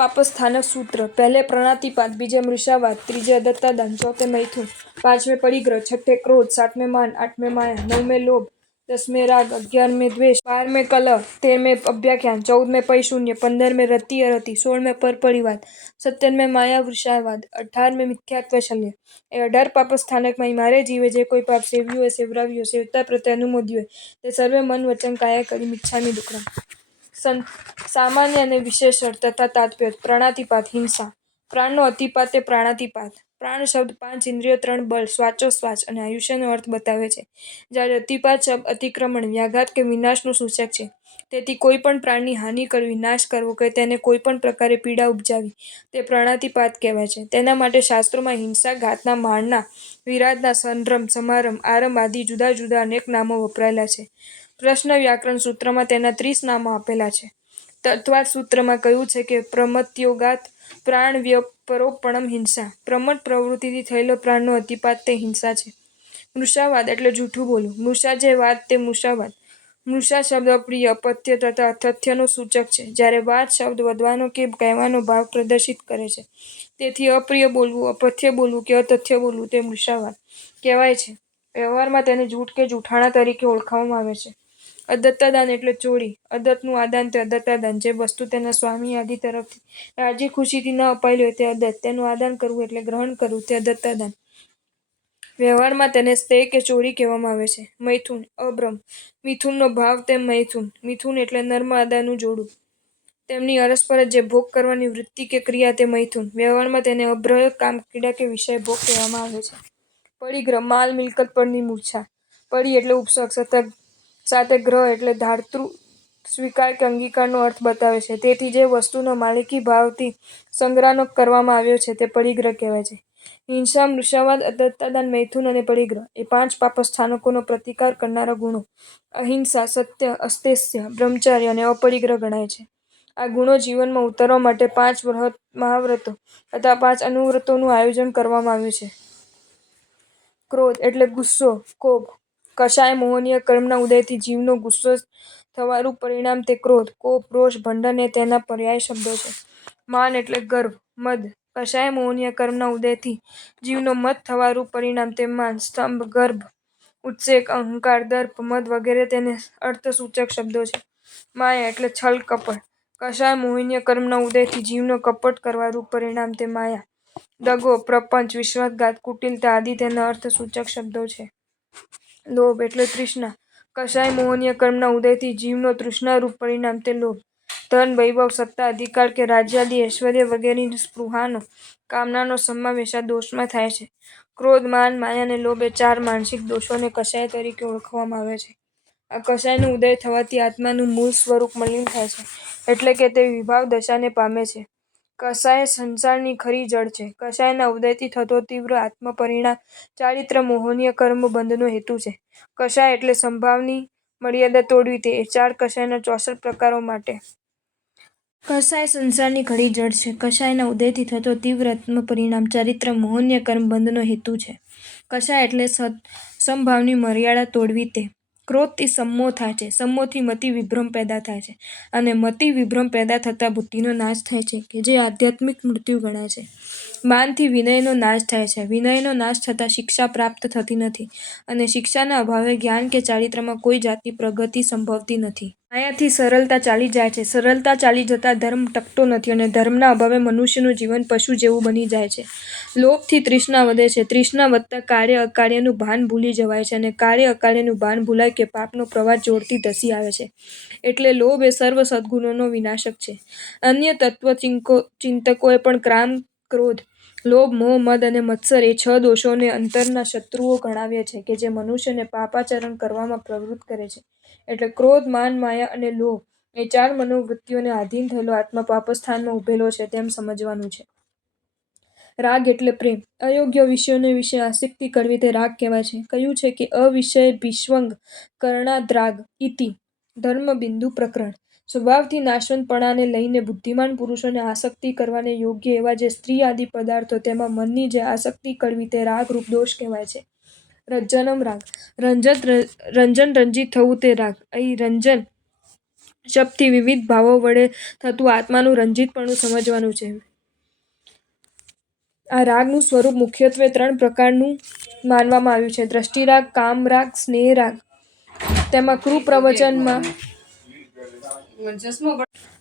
પાપસ્થાનક સૂત્ર। पहले प्राणातिपात, बीजे मृषावाद, तीजे अदत्तादान, चौथे मैथुन, पांचवें परिग्रह, छठे क्रोध, सातवें मान, आठवें माया, नौवें लोभ, 10वें राग, 11वें द्वेष, 12वें कलह, 13वें अभ्याख्यान, 14वें पैशून्य, 15वें रति अरति, 16वें परपरिवाद, 17वें माया वृषावाद, 18वें मिथ्यात्व शल्य। એ 18 પાપસ્થાનકમાં મારે જીવે જે કોઈ પાપ સેવ્યું હોય, સેવરાવ્યું હોય, સેવતા પ્રત્યે અનુમોદ્યું હોય તે સર્વે મન વચન કાયા કરી મિચ્છામિ દુક્કડમ। સામાન્ય અને વિશેષ અર્થ તથા તાત્પર્ય। પ્રાણાતિપાત, હિંસા। પ્રાણનો અતિપાત તે પ્રાણાતિપાત। પ્રાણ શબ્દ 5 ઇન્દ્રિયો, 3 બળ, શ્વાસોશ્વાસ અને આયુષ્યનો અર્થ બતાવે છે, જ્યારે અતિપાત શબ્દ અતિક્રમણ, વ્યાઘાત કે વિનાશનું સૂચક છે। તેથી કોઈ પણ પ્રાણની હાનિ કરવી, નાશ કરવો કે તેને કોઈ પણ પ્રકારે પીડા ઉપજાવી તે પ્રાણાતિપાત કહેવાય છે। તેના માટે શાસ્ત્રોમાં હિંસા, ઘાતના, મારણા, વિરાધના, સંરમ, સમારંભ, આરંભ આદિ જુદા જુદા અનેક નામો વપરાયેલા છે। પ્રશ્ન વ્યાકરણ સૂત્રમાં તેના 30 નામો આપેલા છે। તત્વાર્થ સૂત્રમાં કહ્યું છે કે પ્રમત્યોગાત પ્રાણ વ્યપરોપણમ હિંસા। પ્રમત્ત પ્રવૃત્તિથી થયેલો પ્રાણનો અતિપાત તે હિંસા છે। મૃષાવાદ એટલે જૂઠું બોલવું। મૃષા જે વાદ તે મૃષાવાદ। મૃષા શબ્દ અપ્રિય, અપથ્ય તથા અતથ્યનો સૂચક છે, જ્યારે વાદ શબ્દ વધવાનો કે કહેવાનો ભાવ પ્રદર્શિત કરે છે। તેથી અપ્રિય બોલવું, અપથ્ય બોલવું કે અતથ્ય બોલવું તે મૃષાવાદ કહેવાય છે। વ્યવહારમાં તેને જૂઠ કે જૂઠાણા તરીકે ઓળખવામાં આવે છે। અદત્તાદાન એટલે ચોરી। અદત્તનું આદાન તે અદત્તાદાન। જે વસ્તુ તેના સ્વામી આદિ તરફથી રાજી ખુશીથી ન અપાયેલી હોય તે અદત્ત। તેનું આદાન કરવું એટલે ગ્રહણ કરવું તે અદત્તાદાન। વ્યવહારમાં તેને સ્તેય કે ચોરી કહેવામાં આવે છે। મૈથુન, અબ્રહ્મ। મિથુનનો ભાવ તે મૈથુન। મિથુન એટલે નર માદાનું જોડું। તેમની અરસપરસ જે ભોગ કરવાની વૃત્તિ કે ક્રિયા તે મૈથુન। વ્યવહારમાં તેને અબ્રહ, કામ, ક્રીડા કે વિષય ભોગ કહેવામાં આવે છે। પરિગ્રહ, માલ મિલકત પરની મૂર્છા। પરિ એટલે ઉપસર્ગ, સાથે ગ્રહ એટલે ધાતૃ સ્વીકાર કે અંગીકારનો અર્થ બતાવે છે। તેથી જે વસ્તુનો માલિકી ભાવથી સંગ્રહ કરવામાં આવ્યો છે તે પરિગ્રહ કહેવાય છે। હિંસા, મૃષાવાદ, અદત્તાદાન, મૈથુન અને પરિગ્રહ એ 5 પાપસ્થાનકોનો પ્રતિકાર કરનારા ગુણો અહિંસા, સત્ય, અસ્તેય, બ્રહ્મચર્ય અને અપરિગ્રહ ગણાય છે। આ ગુણો જીવનમાં ઉતારવા માટે 5 મહાવ્રતો તથા 5 અનુવ્રતોનું આયોજન કરવામાં આવ્યું છે। ક્રોધ એટલે ગુસ્સો, કોપ। કશાય મોહનીય કર્મના ઉદયથી જીવનો ગુસ્સો થવાનું પરિણામ તે ક્રોધ, કોપ, રોષ, ભંડન એ તેના પર્યાય શબ્દો છે। માન એટલે ગર્વ, મદ। કશાય મોહનીય કર્મના ઉદયથી જીવનો મદ થવાનું પરિણામ તે માન, સ્તંભ, ગર્વ, ઉત્સેક, અહંકાર, દર્પ, મદ વગેરે તેને અર્થસૂચક શબ્દો છે। માયા એટલે છલ, કપટ। કશાય મોહનીય કર્મના ઉદયથી જીવનો કપટ કરવાનું પરિણામ તે માયા, દગો, પ્રપંચ, વિશ્વાસઘાત, કુટિલતા આદિ તેના અર્થસૂચક શબ્દો છે। લોભ એટલે તૃષ્ણા। કશાય મોહનીય કર્મના ઉદયથી જીવનો તૃષ્ણારૂપ પરિણામ તે લોભ। ધન, વૈભવ, સત્તા, અધિકાર કે રાજ્યાદિ ઐશ્વર્ય વગેરેની સ્પૃહાનો, કામનાનો સમાવેશ આ દોષમાં થાય છે। ક્રોધ, માન, માયા અને લોભ એ 4 માનસિક દોષોને કશાય તરીકે ઓળખવામાં આવે છે। આ કશાયનો ઉદય થવાથી આત્માનું મૂળ સ્વરૂપ મલિન થાય છે, એટલે કે તે વિભાવ દશાને પામે છે। કશાય સંસારની ખરી જડ છે। કશાયના ઉદયથી થતો તીવ્ર આત્મપરિણામ ચારિત્ર મોહનીય કર્મ બંધનો હેતુ છે। કશાય એટલે સંભાવની મર્યાદા તોડવી તે 4 કશાયના 64 પ્રકારો માટે। કશાય સંસારની ખરી જડ છે। કશાયના ઉદયથી થતો તીવ્ર આત્મપરિણામ ચારિત્ર મોહનીય કર્મ બંધનો હેતુ છે। કશાય એટલે સમભાવની મર્યાદા તોડવી તે। ક્રોધથી સમમોહ થાય છે। સમમોહથી મતિ વિભ્રમ પેદા થાય છે, અને મતિ વિભ્રમ પેદા થતાં બુદ્ધિનો નાશ થાય છે, કે જે આધ્યાત્મિક મૃત્યુ ગણાય છે। માનથી વિનયનો નાશ થાય છે। વિનયનો નાશ થતાં શિક્ષા પ્રાપ્ત થતી નથી, અને શિક્ષાના અભાવે જ્ઞાન કે ચારિત્ર્યમાં કોઈ જાતની પ્રગતિ સંભવતી નથી। માયાથી સરળતા ચાલી જાય છે। સરળતા ચાલી જતાં ધર્મ ટકતો નથી, અને ધર્મના અભાવે મનુષ્યનું જીવન પશુ જેવું બની જાય છે। લોભથી તૃષ્ણા વધે છે। તૃષ્ણા વધતાં કાર્ય અકાર્યનું ભાન ભૂલી જવાય છે, અને કાર્ય અકાર્યનું ભાન ભૂલાય કે પાપનો પ્રવાહ જોરથી ધસી આવે છે। એટલે લોભ એ સર્વ સદ્ગુણોનો વિનાશક છે। અન્ય તત્વચિંતકોએ પણ કામ, ક્રોધ, લોભ, મોહ, મદ અને મત્સર એ 6 દોષોને અંતરના શત્રુઓ ગણાવ્યા છે, કે જે મનુષ્યને પાપાચરણ કરવામાં પ્રવૃત્ત કરે છે। એટલે ક્રોધ, માન, માયા અને લોભ એ 4 મનોવૃત્તિઓને આધીન થયેલો આત્મા પાપસ્થાનમાં ઉભેલો છે તેમ સમજવાનું છે। રાગ એટલે પ્રેમ। અયોગ્ય વિષયોને વિશે આસક્તિ કરવી તે રાગ કહેવાય છે। કહ્યું છે કે અવિષય ભિષ્વંગ કરણાદ્રાગ ઇતિ। ધર્મબિંદુ પ્રકરણ। સ્વભાવથી નાશવંતપણાને લઈને બુદ્ધિમાન પુરુષોને આસક્તિ કરવાને યોગ્ય એવા જે સ્ત્રી આદિ પદાર્થો તેમાં મનની જે આસક્તિ કરવી તે રાગરૂપ દોષ કહેવાય છે। રંજનમ રાગ। રંજન રંજિત થવું તે રાગ। અહીં રંજન શબ્દથી વિવિધ ભાવો વડે થતું આત્માનું રંજિતપણું સમજવાનું છે. આ રાગનું સ્વરૂપ મુખ્યત્વે 3 પ્રકારનું માનવામાં આવ્યું છે: દ્રષ્ટિરાગ, કામરાગ, સ્નેહરાગ. તેમાં કૃ પ્રવચનમાં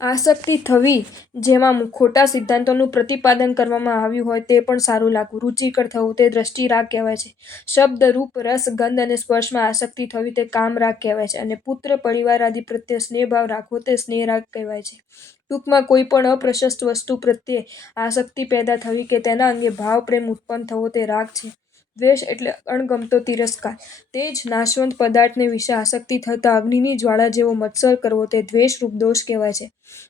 આસક્તિ થવી, જેમાં ખોટા સિદ્ધાંતોનું પ્રતિપાદન કરવામાં આવ્યું હોય તે પણ સારું લાગવું. રુચિકર થવું તે દ્રષ્ટિરાગ કહેવાય છે. શબ્દ, રૂપ, રસ, ગંધ અને સ્પર્શમાં આસક્તિ થવી તે કામરાગ કહેવાય છે. અને પુત્ર, પરિવાર આદિ પ્રત્યે સ્નેહભાવ રાખવો તે સ્નેહરાગ કહેવાય છે. ટૂંકમાં કોઈ પણ અપ્રશસ્ત વસ્તુ પ્રત્યે આસક્તિ પેદા થવી કે તેના અંગે ભાવ પ્રેમ ઉત્પન્ન થવો તે રાગ છે. દ્વેષ એટલે અણગમતો તિરસ્કાર. તે જ નાશવંત પદાર્થને વિશે આસક્તિ થતાં અગ્નિની જ્વાળા જેવો મત્સર કરવો તે દ્વેષરૂપ દોષ કહેવાય છે.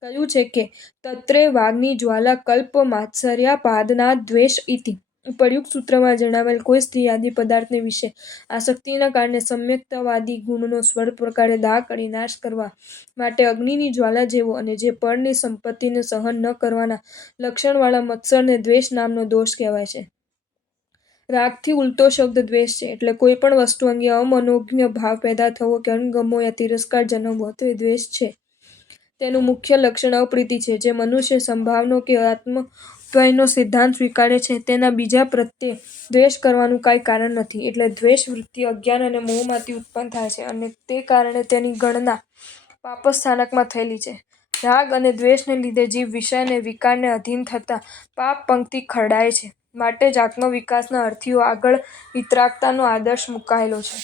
કહ્યું છે કે તત્રે વાગ્નિ જ્વાલા કલ્પ માત્સર્યાપાદનાદ્ દ્વેષ ઇતિ. ઉપર્યુક્ત સૂત્રમાં જણાવેલ કોઈ સ્ત્રી આદિ પદાર્થને વિશે આસક્તિના કારણે સમ્યક્તાવાદી ગુણનો સર્વપ્રકારે દાહ કરી નાશ કરવા માટે અગ્નિની જ્વાલા જેવો અને જે પરની સંપત્તિને સહન ન કરવાના લક્ષણવાળા મત્સરને દ્વેષ નામનો દોષ કહેવાય છે. રાગથી ઉલટો શબ્દ દ્વેષ છે. એટલે કોઈ પણ વસ્તુ અંગે અમનોજ્ઞ ભાવ પેદા થવો કે અણગમો યા તિરસ્કાર જન્મવો તે દ્વેષ છે. તેનું મુખ્ય લક્ષણ અપ્રીતિ છે. જે મનુષ્ય સંભાવનો કે આત્મોપયનો સિદ્ધાંત સ્વીકારે છે તેના બીજા પ્રત્યે દ્વેષ કરવાનું કાંઈ કારણ નથી. એટલે દ્વેષ વૃત્તિ અજ્ઞાન અને મોહમાંથી ઉત્પન્ન થાય છે અને તે કારણે તેની ગણના પાપસ્થાનકમાં થયેલી છે. રાગ અને દ્વેષને લીધે જીવ વિષય અને વિકારને અધીન થતાં પાપ પંક્તિ ખરડાય છે. માટે જ આત્મવિકાસના અર્થીઓ આગળ વિતરાગતાનો આદર્શ મુકાયેલો છે.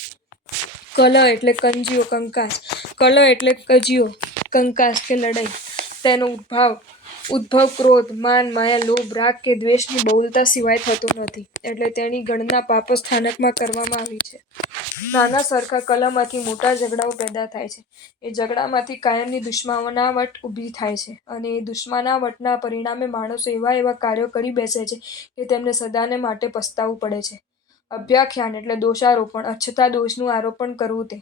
કલહ એટલે કંજીયો કંકાસ. કલહ એટલે કજિયો કંકાસ કે લડાઈ. તેનો ઉદ્ભવ ક્રોધ, માન, માયા, લોભ, રાગ કે દ્વેષની બહુલતા સિવાય થતો નથી. એટલે તેની ગણના પાપસ્થાનકમાં કરવામાં આવી છે. નાના સરખા કલહમાંથી મોટા ઝઘડાઓ પેદા થાય છે. એ ઝઘડામાંથી કાયમની દુશ્મનાવટ ઊભી થાય છે અને એ દુશ્મનાવટના પરિણામે માણસો એવા કાર્યો કરી બેસે છે કે તેમને સદાને માટે પસ્તાવું પડે છે. અભ્યાખ્યાન એટલે દોષારોપણ. અછતા દોષનું આરોપણ કરવું તે.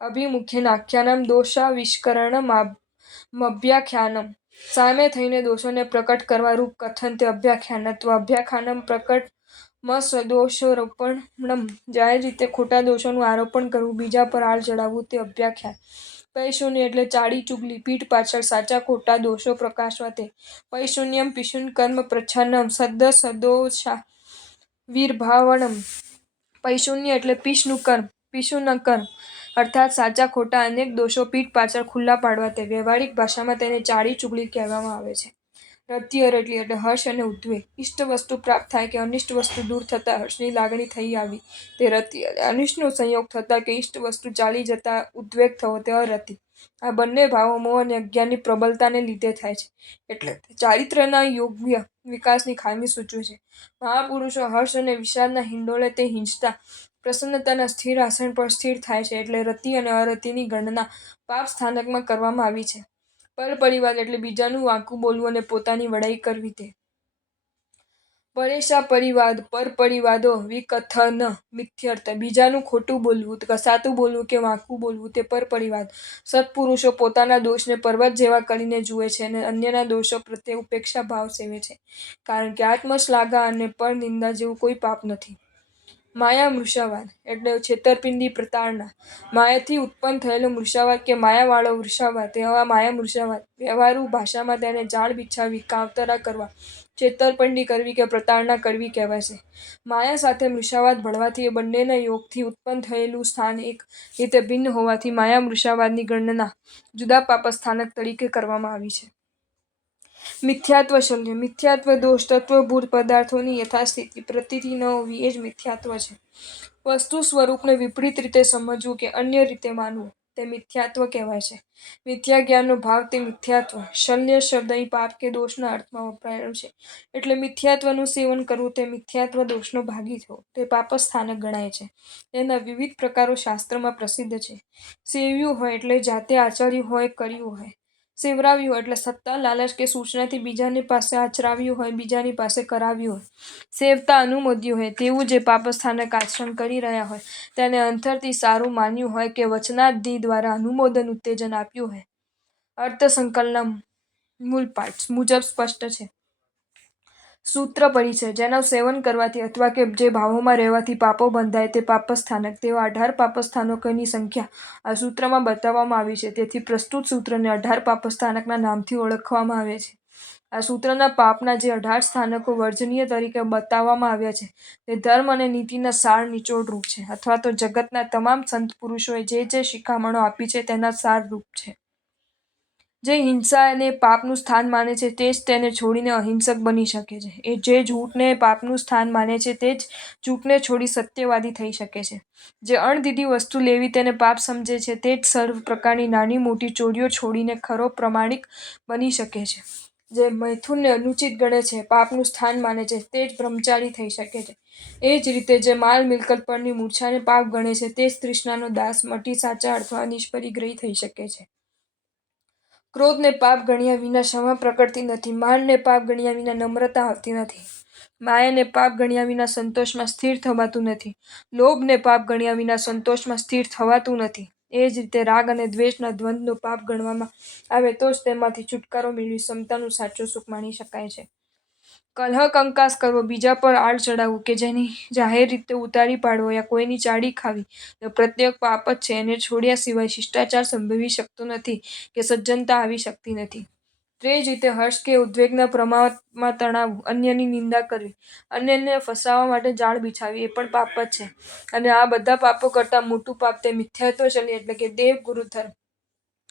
અભિમુખ્યેન આખ્યાનમ દોષાવિષ્કરણમભ્યાખ્યાનમ. સામે થઈને દોષોને પ્રકટ કરવા રૂપ કથન તે અભ્યાખ્યાન અથવા અભ્યાખ્યાનમ પ્રકટમસદોષારોપણમ. જાહેર રીતે ખોટા દોષોનું આરોપણ કરવું, બીજા પર આળ ચડાવવું તે અભ્યાખ્યાન. પૈશૂન્ય એટલે ચાડી ચુગલી. પીઠ પાછળ સાચા ખોટા દોષો પ્રકાશવા તે. પૈશૂન્યમ પિશૂનકર્મ પ્રચ્છન્નમ સદ્દસદોષાવિર્ભાવનમ. પૈશૂન્ય એટલે પીશનું કર્મ, પિશૂનું કર્મ અર્થાત સાચા ખોટા અનેક દોષો પીઠ પાછળ ખુલ્લા પાડવા તે. વ્યવહારિક ભાષામાં તેને ચાડી ચુગલી કહેવામાં આવે છે. રતિ અરટલી એટલે હર્ષ અને ઉદ્વેગ. ઇષ્ટ વસ્તુ પ્રાપ્ત થાય કે અનિષ્ટ વસ્તુ દૂર થતાં હર્ષની લાગણી થઈ આવી તે રતિ. અનિષ્ટનો સંયોગ થતાં કે ઇષ્ટ વસ્તુ ચાલી જતાં ઉદ્વેગ થવો તે અરતિ. આ બંને ભાવો મોહ અને અજ્ઞાનની પ્રબળતાને લીધે થાય છે. એટલે તે ચારિત્ર્યના યોગ્ય વિકાસની ખામી સૂચવે છે. મહાપુરુષો હર્ષ અને વિષાદના હિંડોળે તે હીંચતા પ્રસન્નતાના સ્થિર આસન પર સ્થિર થાય છે. એટલે રતિ અને અરતિની ગણના પાપ સ્થાનકમાં કરવામાં આવી છે. પરપરિવાદ એટલે બીજાનું વાંકું બોલવું અને પોતાની વડાઈ કરવી તે. પરેશાપરિવાદ પરપરિવાદો વિકથન મિથ્યર્થ. બીજાનું ખોટું બોલવું, કસાતું બોલવું કે વાંકું બોલવું તે પરપરિવાદ. સત્પુરુષો પોતાના દોષને પર્વત જેવા કરીને જુએ છે અને અન્યના દોષો પ્રત્યે ઉપેક્ષા ભાવ સેવે છે. કારણ કે આત્મશ્લાઘા અને પરનિંદા જેવું કોઈ પાપ નથી. માયા મૃષાવાદ એટલે છેતરપિંડી પ્રતારણા. માયાથી ઉત્પન્ન થયેલો મૃષાવાદ કે માયાવાળો વૃષાવાદ તે માયા મૃષાવાદ. વ્યવહારુ ભાષામાં તેને જાળ બિછાવી, કાવતરા કરવા, છેતરપિંડી કરવી કે પ્રતારણા કરવી કહેવાય છે. માયા સાથે મૃષાવાદ ભળવાથી એ બંનેના યોગથી ઉત્પન્ન થયેલું સ્થાન એક રીતે ભિન્ન હોવાથી માયા મૃષાવાદની ગણના જુદા પાપસ્થાનક તરીકે કરવામાં આવી છે. મિથ્યાત્વ શલ્ય. મિથ્યાત્વ દોષ તત્વભૂત પદાર્થોની યથાસ્થિતિ પ્રતીતિ ન હોવી એ જ મિથ્યાત્વ છે. વસ્તુ સ્વરૂપને વિપરીત રીતે સમજવું કે અન્ય રીતે માનવું તે મિથ્યાત્વ કહેવાય છે. મિથ્યા જ્ઞાનનો ભાવ તે મિથ્યાત્વ. શલ્ય શબ્દ અહીં પાપ કે દોષના અર્થમાં વપરાયેલો છે. એટલે મિથ્યાત્વનું સેવન કરવું તે મિથ્યાત્વ દોષનો ભાગી થવો તે પાપસ્થાનક ગણાય છે. તેના વિવિધ પ્રકારો શાસ્ત્રમાં પ્રસિદ્ધ છે. સેવ્યું હોય એટલે જાતે આચર્યું હોય, કર્યું હોય. સેવરાવ્યું હોય એટલે સત્તા, લાલચ કે સૂચનાથી બીજાની પાસે આચરાવ્યું હોય, બીજાની પાસે કરાવ્યું હોય. સેવતા અનુમોદ્યું હોય તેવું જે પાપસ્થાનક આચરણ કરી રહ્યા હોય તેને અંતરથી સારું માન્યું હોય કે વચનાદિ દ્વારા અનુમોદન ઉત્તેજન આપ્યું હોય. અર્થસંકલનના મૂલપાઠ મુજબ સ્પષ્ટ છે. સૂત્ર પડી છે, જેનું સેવન કરવાથી અથવા કે જે ભાવોમાં રહેવાથી પાપો બંધાય તે પાપસ્થાનક. તેવા 18 પાપસ્થાનકોની સંખ્યા આ સૂત્રમાં બતાવવામાં આવી છે. તેથી પ્રસ્તુત સૂત્રને 18 પાપસ્થાનકના નામથી ઓળખવામાં આવે છે. આ સૂત્રના પાપના જે 18 સ્થાનકો વર્જનીય તરીકે બતાવવામાં આવ્યા છે તે ધર્મ અને નીતિના સાર નિચોડરૂપ છે, અથવા તો જગતના તમામ સંત પુરુષોએ જે શિખામણો આપી છે તેના સારરૂપ છે. જે હિંસાને પાપનું સ્થાન માને છે તે જ તેને છોડીને અહિંસક બની શકે છે. જે જૂઠને પાપનું સ્થાન માને છે તે જ જૂઠને છોડી સત્યવાદી થઈ શકે છે. જે અણદીદી વસ્તુ લેવી તેને પાપ સમજે છે તે જ સર્વ પ્રકારની નાની મોટી ચોરીઓ છોડીને ખરો પ્રમાણિક બની શકે છે. જે મૈથુનને અનુચિત ગણે છે, પાપનું સ્થાન માને છે તે જ બ્રહ્મચારી થઈ શકે છે. એ જ રીતે જે માલ મિલકત પરની મૂર્છાને પાપ ગણે છે તે જ તૃષ્ણાનો દાસ મટી સાચા અર્થમાં નિષ્પરિગ્રહી થઈ શકે છે. ક્રોધને પાપ ગણ્યા વિના ક્ષમા પ્રકટતી નથી. માનને પાપ ગણ્યા વિના નમ્રતા આવતી નથી. માયાને પાપ ગણ્યા વિના સંતોષમાં સ્થિર થવાતું નથી. લોભને પાપ ગણ્યા વિના સંતોષમાં સ્થિર થવાતું નથી. એ જ રીતે રાગ અને દ્વેષના દ્વંદ્વનો પાપ ગણવામાં આવે તો જ તેમાંથી છુટકારો મેળવી સમતાનું સાચું સુખ માણી શકાય છે. કલહ કંકાસ કરવો, બીજા પર આડ ચડાવવું કે જેની જાહેર રીતે ઉતારી પાડવો યા કોઈની ચાડી ખાવી એ પ્રત્યેક પાપ જ છે. એને છોડ્યા સિવાય શિષ્ટાચાર સંભવી શકતો નથી કે સજ્જનતા આવી શકતી નથી. તે જ રીતે હર્ષ કે ઉદ્વેગના પ્રમાણમાં તણાવવું, અન્યની નિંદા કરવી, અન્યને ફસાવવા માટે જાળ બિછાવી એ પણ પાપ જ છે. અને આ બધા પાપો કરતાં મોટું પાપ તે મિથ્યાત્વચર્યા એટલે કે દેવ, ગુરુ, ધર્મ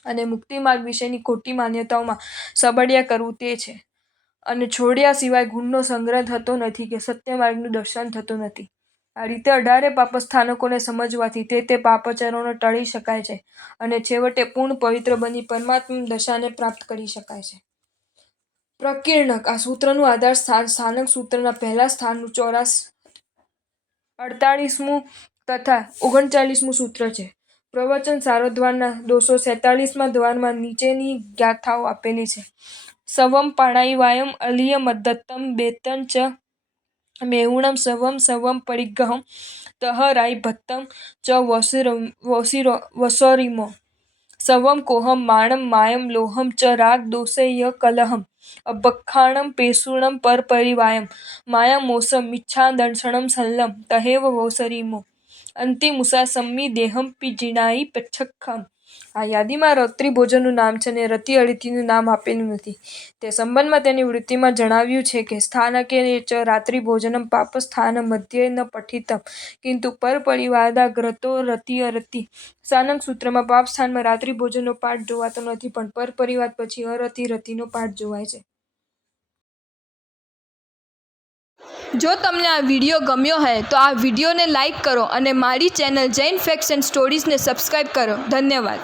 અને મુક્તિમાર્ગ વિશેની ખોટી માન્યતાઓમાં સબડિયા કરવું તે છે. અને છોડ્યા સિવાય ગુણનો સંગ્રહ થતો નથી કે સત્ય માર્ગનું દર્શન થતું નથી. આ રીતે 18 પાપસ્થાનકોને સમજવાથી તે પાપાચરોને ટળી શકાય છે અને છેવટે પૂર્ણ પવિત્ર બની પરમાત્મ દશાને પ્રાપ્ત કરી શકાય છે. પ્રકીર્ણક આ સૂત્રનું આધાર સ્થાન સ્થાનક સૂત્રના પહેલા સ્થાનનું 48મું તથા 39મું સૂત્ર છે. પ્રવચન સારોદ્ધારના 246મા દ્વારમાં નીચેની ગાથાઓ આપેલી છે. સવમ પાણાઈવાયમ અલિયમદ્દત્તમ બેતન ચ મેહુણમ સવમ સવમ પરિગ્રહમ તહ રાઈભત્તમ ચ વસોરિમો સવમ કોહમ માણમ માયમ લોહમ ચ રાગ દોષેય કલહમ અભક્ષાણમ પેષુણમ પરપરિવાયમ માયામોસમ મિચ્છાદંશણમ સલ્લમ તહેવ વોસરિમો અંતિમુષાસમ્મિ દેહમપિ જીણાઈ પચ્છખમ. આ યાદીમાં રાત્રિભોજનનું નામ છે અને રતિ અતિથિનું નામ આપેલું નથી. તે સંબંધમાં તેની વૃત્તિમાં જણાવ્યું છે કે સ્થાનકે ચ રાત્રિભોજનમ પાપસ્થાન મધ્યે ન પઠિતમ કિંતુ પરપરિવાદાગ્રતો રતિરતિ. સ્થાનક સૂત્રમાં પાપ સ્થાનમાં રાત્રિભોજનનો પાઠ જોવાતો નથી, પણ પરપરિવાદ પછી અરતિરતિનો પાઠ જોવાય છે. જો તમને આ વિડીયો ગમ્યો હોય તો આ વિડીયોને લાઈક કરો અને મારી ચેનલ જૈન ફેક્ટ્સ એન્ડ સ્ટોરીઝને સબસ્ક્રાઈબ કરો. ધન્યવાદ.